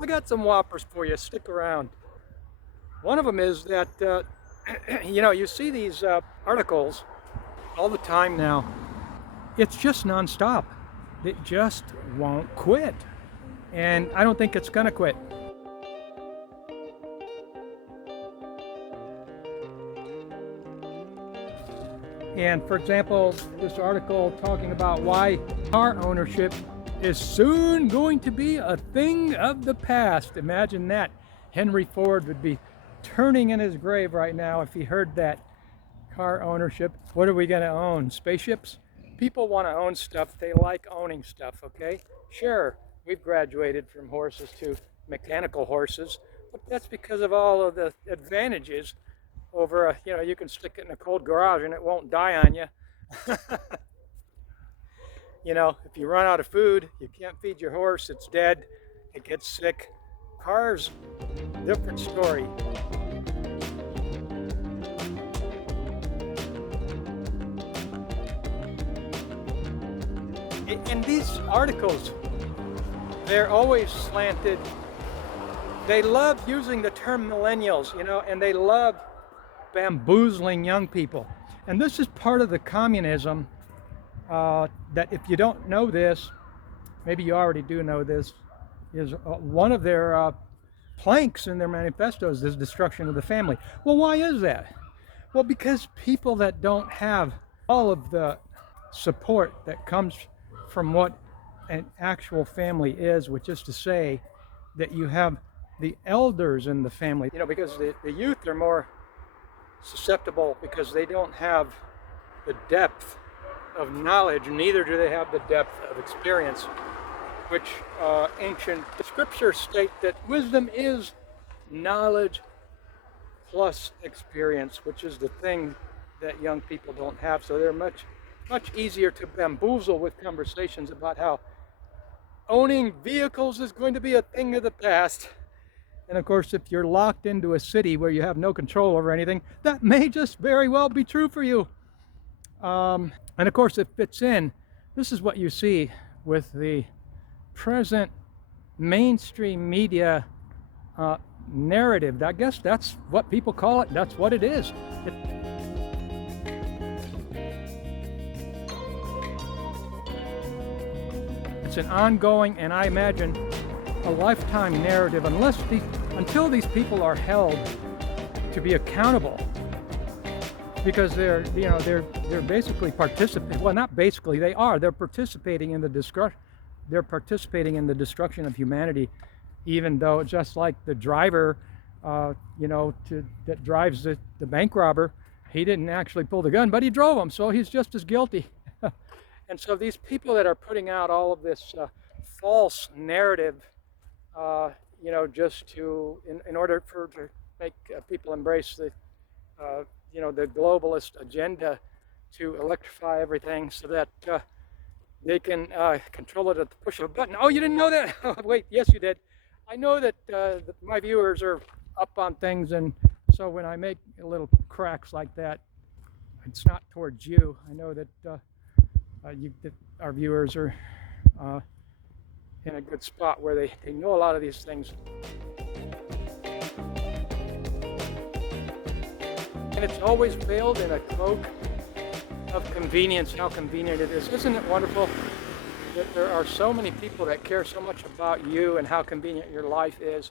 I got some whoppers for you. Stick around. One of them is that, you see these articles all the time now. It's just nonstop. It just won't quit. And I don't think it's going to quit. And for example, this article talking about why car ownership is soon going to be a thing of the past. Imagine that. Henry Ford would be turning in his grave right now if he heard that. Car ownership. What are we going to own? Spaceships? People want to own stuff. They like owning stuff, okay? Sure, we've graduated from horses to mechanical horses, but that's because of all of the advantages over, you can stick it in a cold garage and it won't die on you. If you run out of food, you can't feed your horse, it's dead, it gets sick. Cars, different story. In these articles, they're always slanted. They love using the term millennials, and they love bamboozling young people. And this is part of the communism that, if you don't know this, maybe you already do know this, is one of their planks in their manifestos is destruction of the family. Well, why is that? Well, because people that don't have all of the support that comes from what an actual family is, which is to say that you have the elders in the family, because the youth are more susceptible because they don't have the depth of knowledge, neither do they have the depth of experience, which ancient scriptures state that wisdom is knowledge plus experience, which is the thing that young people don't have. So they're much easier to bamboozle with conversations about how owning vehicles is going to be a thing of the past. And of course, if you're locked into a city where you have no control over anything, that may just very well be true for you. And of course, it fits in. This is what you see with the present mainstream media narrative. I guess that's what people call it. That's what it is. It's an ongoing, and I imagine a lifetime narrative, until these people are held to be accountable, because they're basically participating. Well, not basically, they are. They're participating in the destruction of humanity, even though, just like the driver, that drives the bank robber, he didn't actually pull the gun, but he drove him, so he's just as guilty. And so these people that are putting out all of this false narrative, just in order to make people embrace the globalist agenda to electrify everything so that they can control it at the push of a button. Oh, you didn't know that? Oh, wait, yes, you did. I know that my viewers are up on things, and so when I make little cracks like that, it's not towards you. I know that that our viewers are in a good spot where they know a lot of these things. And it's always veiled in a cloak of convenience, how convenient it is. Isn't it wonderful that there are so many people that care so much about you and how convenient your life is?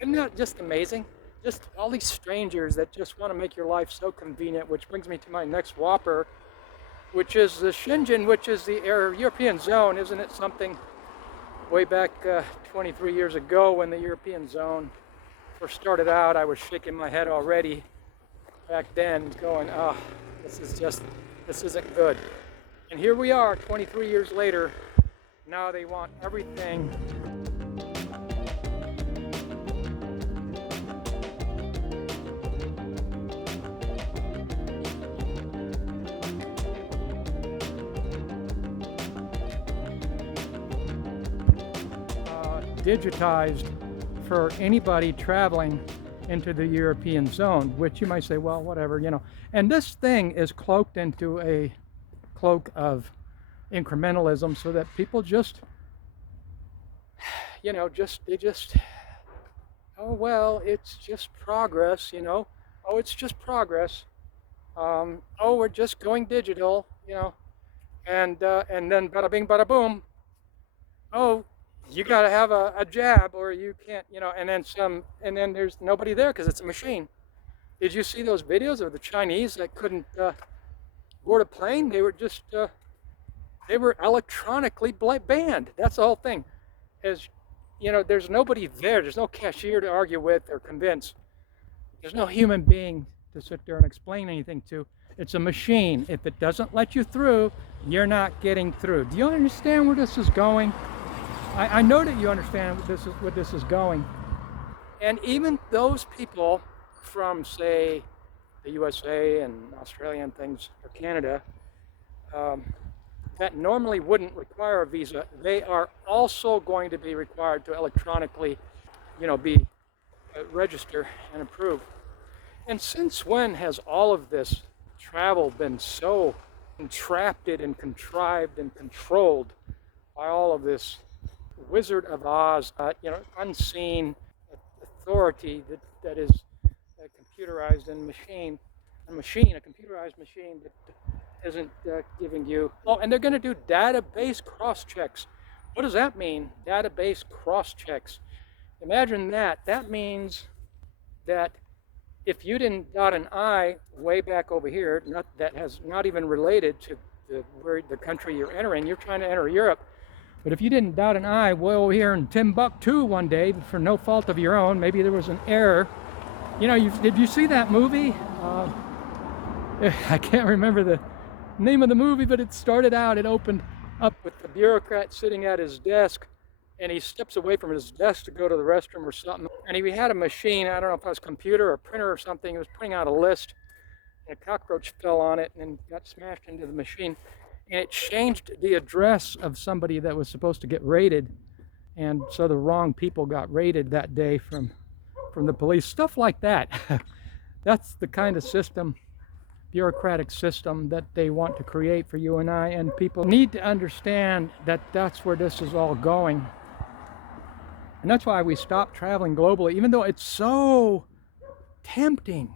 Isn't that just amazing? Just all these strangers that just want to make your life so convenient, which brings me to my next whopper, which is the Schengen, which is the European zone. Isn't it something? Way back 23 years ago, when the European zone first started out, I was shaking my head already back then, going, this isn't good. And here we are 23 years later. Now they want everything. Digitized for anybody traveling into the European zone, which you might say, well, whatever, And this thing is cloaked into a cloak of incrementalism, so that people just oh, well, it's just progress, you know. Oh, it's just progress. Oh, we're just going digital, you know. And then bada bing, bada boom. Oh, you got to have a jab or you can't, you know. And then there's nobody there because it's a machine. Did you see those videos of the Chinese that couldn't board a plane? They were electronically banned. That's the whole thing. As you know, there's nobody there. There's no cashier to argue with or convince. There's no human being to sit there and explain anything to. It's a machine. If it doesn't let you through, you're not getting through. Do you understand where this is going? I know that you understand where this is going. And even those people from, say, the USA and Australia and things, or Canada, that normally wouldn't require a visa, they are also going to be required to electronically, you know, be register and approve. And since when has all of this travel been so entrapped and contrived and controlled by all of this Wizard of Oz, you know, unseen authority that is computerized and a computerized machine that isn't giving you. Oh, and they're going to do database cross checks. What does that mean? Database cross checks. Imagine that. That means that if you didn't dot an I way back over here, that has not even related to the country you're entering. You're trying to enter Europe. But if you didn't dot an I way over here in Timbuktu one day for no fault of your own, maybe there was an error. You know, did you see that movie? I can't remember the name of the movie, but it started out, it opened up with the bureaucrat sitting at his desk, and he steps away from his desk to go to the restroom or something. And he had a machine, I don't know if it was a computer or a printer or something, he was putting out a list, and a cockroach fell on it and got smashed into the machine. And it changed the address of somebody that was supposed to get raided. And so the wrong people got raided that day from the police. Stuff like that. That's the kind of system, bureaucratic system, that they want to create for you and I. And people need to understand that that's where this is all going. And that's why we stopped traveling globally, even though it's so tempting.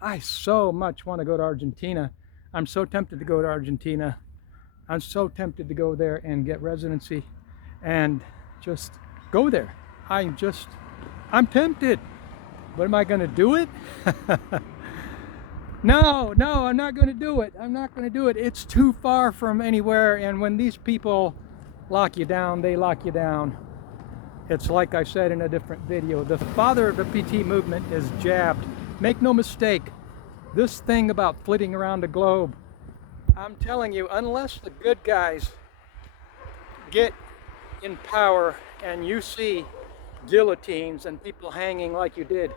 I so much want to go to Argentina. I'm so tempted to go to Argentina. I'm so tempted to go there and get residency and just go there. I'm tempted. But am I going to do it? No, I'm not going to do it. I'm not going to do it. It's too far from anywhere. And when these people lock you down, they lock you down. It's like I said in a different video. The father of the PT movement is jabbed. Make no mistake. This thing about flitting around the globe, I'm telling you, unless the good guys get in power and you see guillotines and people hanging like you did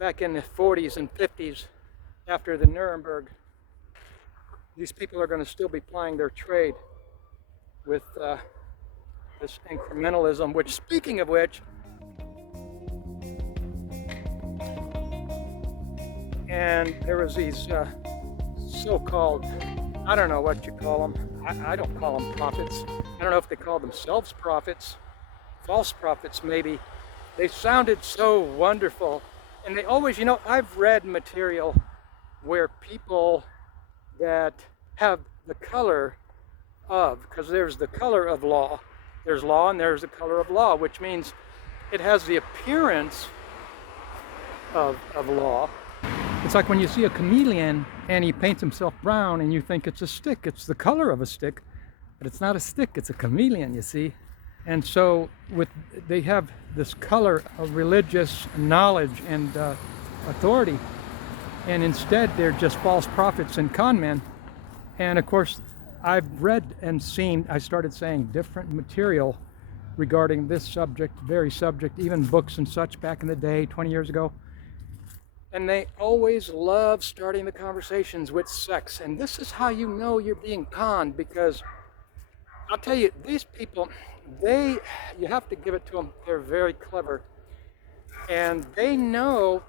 back in the 40s and 50s after the Nuremberg, these people are going to still be plying their trade with this incrementalism, which, speaking of which, and there was these so-called, I don't know what you call them. I don't call them prophets. I don't know if they call themselves prophets. False prophets, maybe. They sounded so wonderful. And they always, you know, I've read material where people that have the color of, because there's the color of law. There's law and there's the color of law, which means it has the appearance of law. It's like when you see a chameleon and he paints himself brown and you think it's a stick. It's the color of a stick, but it's not a stick, it's a chameleon, you see. And so they have this color of religious knowledge and authority. And instead they're just false prophets and con men. And of course, I've read and seen, I started saying different material regarding this subject, very subject, even books and such back in the day, 20 years ago. And they always love starting the conversations with sex. And this is how you know you're being conned, because I'll tell you, these people, you have to give it to them, they're very clever. And they know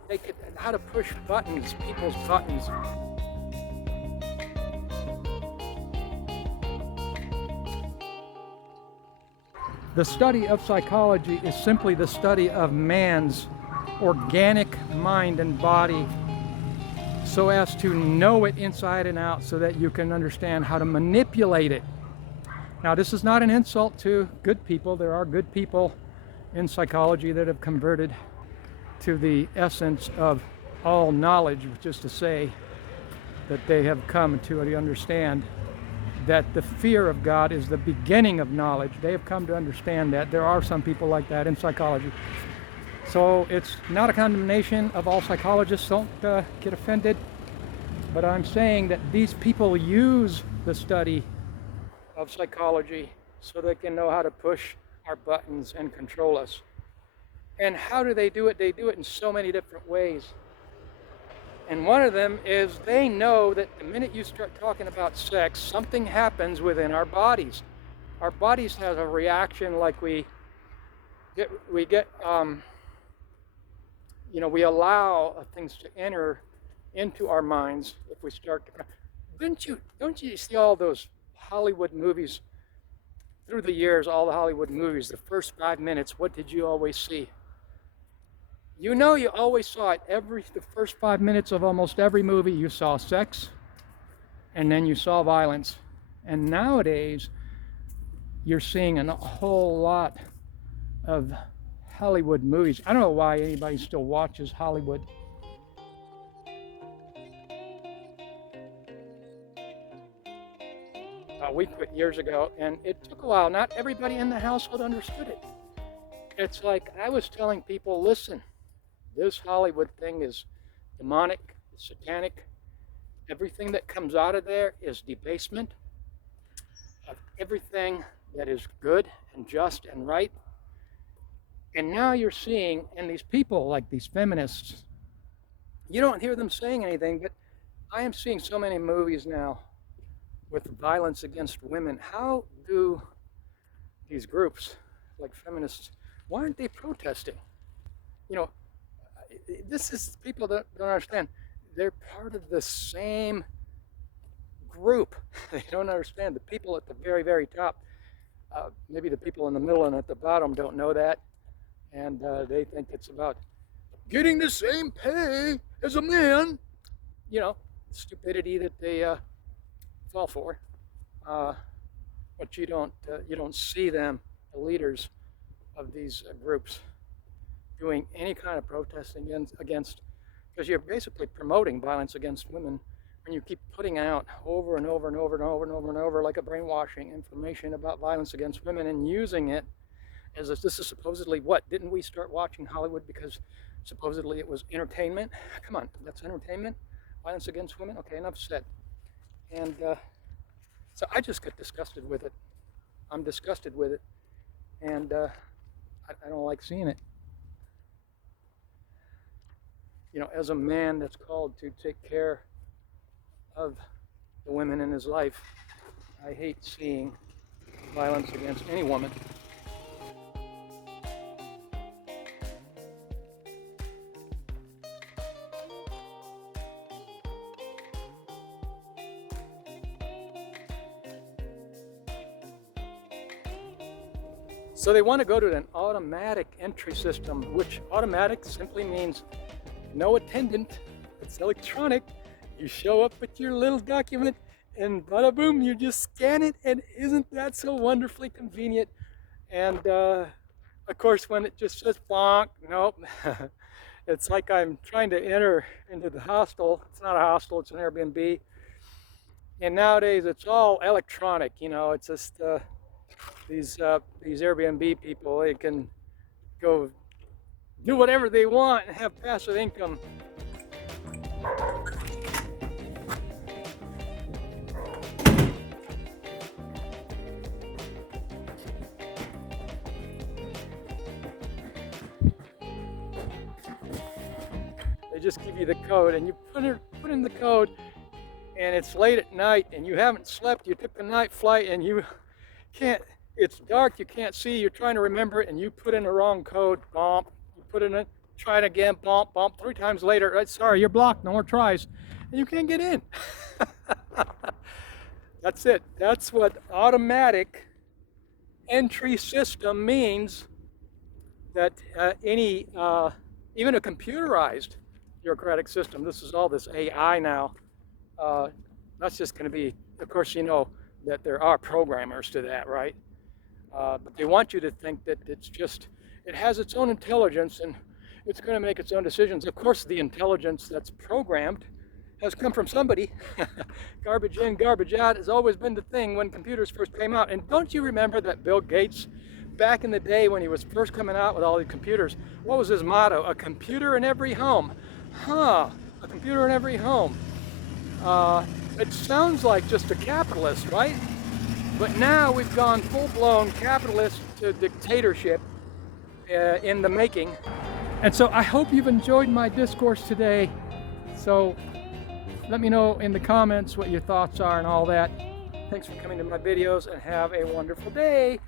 how to push buttons, people's buttons. The study of psychology is simply the study of man's organic mind and body so as to know it inside and out so that you can understand how to manipulate it. Now, this is not an insult to good people. There are good people in psychology that have converted to the essence of all knowledge, which is to say that they have come to understand that the fear of God is the beginning of knowledge. They have come to understand that. There are some people like that in psychology. So it's not a condemnation of all psychologists, don't get offended, but I'm saying that these people use the study of psychology so they can know how to push our buttons and control us. And how do they do it? They do it in so many different ways. And one of them is they know that the minute you start talking about sex, something happens within our bodies. Our bodies have a reaction like we allow things to enter into our minds if we start to. Don't you see all those Hollywood movies through the years? All the Hollywood movies, the first 5 minutes, what did you always see? You always saw it. The first 5 minutes of almost every movie, you saw sex, and then you saw violence. And nowadays, you're seeing a whole lot of Hollywood movies. I don't know why anybody still watches Hollywood. We quit years ago, and it took a while. Not everybody in the household understood it. It's like I was telling people, listen, this Hollywood thing is demonic, it's satanic. Everything that comes out of there is debasement of everything that is good and just and right. And now you're seeing, and these people like these feminists, you don't hear them saying anything, but I am seeing so many movies now with violence against women. How do these groups like feminists, why aren't they protesting? This is people that don't understand. They're part of the same group. They don't understand. The people at the very, very top, maybe the people in the middle and at the bottom don't know that. And they think it's about getting the same pay as a man. Stupidity that they fall for. But you don't see them, the leaders of these groups, doing any kind of protesting against, because you're basically promoting violence against women when you keep putting out over and over and over and over and over and over like a brainwashing information about violence against women and using it as if this is supposedly what? Didn't we start watching Hollywood because supposedly it was entertainment? Come on, that's entertainment? Violence against women? Okay, enough said. And so I just get disgusted with it. I'm disgusted with it. And I don't like seeing it. As a man that's called to take care of the women in his life, I hate seeing violence against any woman. So they want to go to an automatic entry system, which automatic simply means no attendant. It's electronic. You show up with your little document and bada boom, you just scan it, and isn't that so wonderfully convenient? And of course, when it just says bonk, nope. It's like I'm trying to enter into the hostel. It's not a hostel, it's an Airbnb. And nowadays it's all electronic, it's just these Airbnb people, they can go do whatever they want and have passive income. They just give you the code and you put in the code, and it's late at night and you haven't slept, you took a night flight and you can't, it's dark, you can't see, you're trying to remember it, and you put in the wrong code, bump, you put in it, try it again, bump, bump, 3 times later, right, sorry, you're blocked, no more tries, and you can't get in. That's it. That's what automatic entry system means, that any even a computerized bureaucratic system. This is all this AI now. That's just going to be, of course, you know that there are programmers to that, right? But they want you to think that it's just, it has its own intelligence and it's going to make its own decisions. Of course, the intelligence that's programmed has come from somebody. Garbage in, garbage out has always been the thing when computers first came out. And don't you remember that Bill Gates, back in the day when he was first coming out with all these computers, what was his motto? A computer in every home. A computer in every home. It sounds like just a capitalist, right? But now we've gone full-blown capitalist to dictatorship in the making. And so I hope you've enjoyed my discourse today. So let me know in the comments what your thoughts are and all that. Thanks for coming to my videos and have a wonderful day.